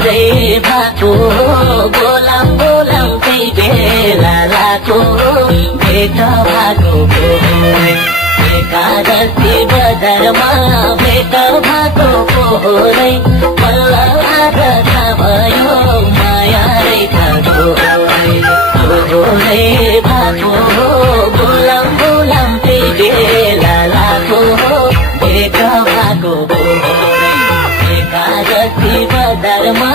रे भाको बोलाम बोलाम त्यही बेला लाको भेट भएको एकादशी बजारमा भेट भएको पोहोरै बल्ल आज थाहा भयो माया रहेको रे भाको बोलाम बोलाम त्यही बेला लाको भेट भएको एकादशी बजारमा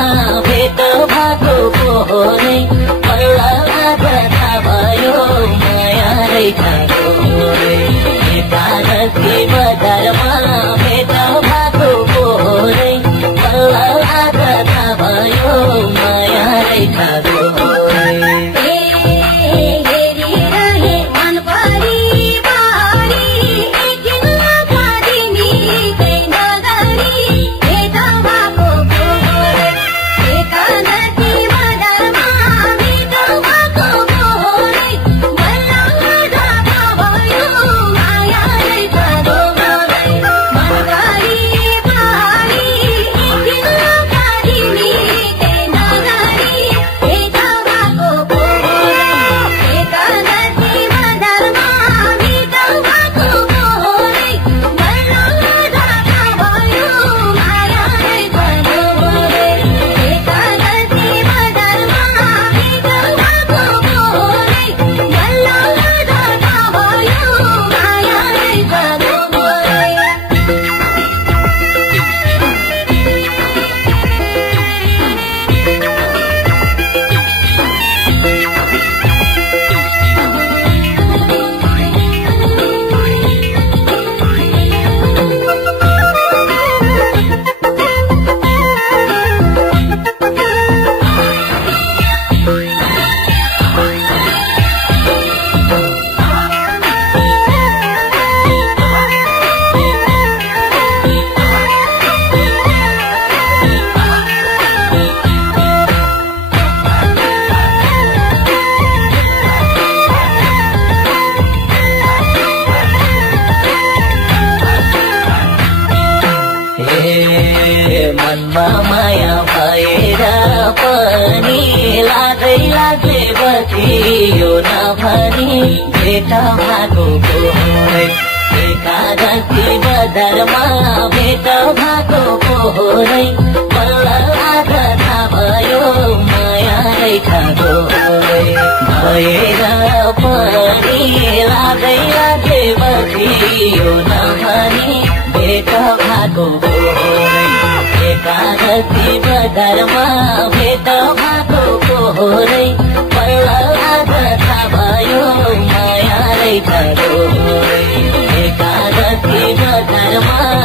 भेट भएको पोहोरै बल्ल आज थाहा भयो माया रहेको एकादशी बजारमा भेट भएको पोहोरै बल्ल आज थाहा भयो माया रहेको मनमा माया भएर पनि लाग्दै लाग्दै बसियो नभनी भेट भएको एकादशी बजारमा भेट भएको पोहोरै बल्ल आज थाहा भयो माया रहेको भएर पनि लाग्दै लाग्दै बसियो नभनी भेट भएको एकादशी बजारमा भेट भएको पोहोरै बल्ल आज थाहा भयो माया रहेको एकादशी बजारमा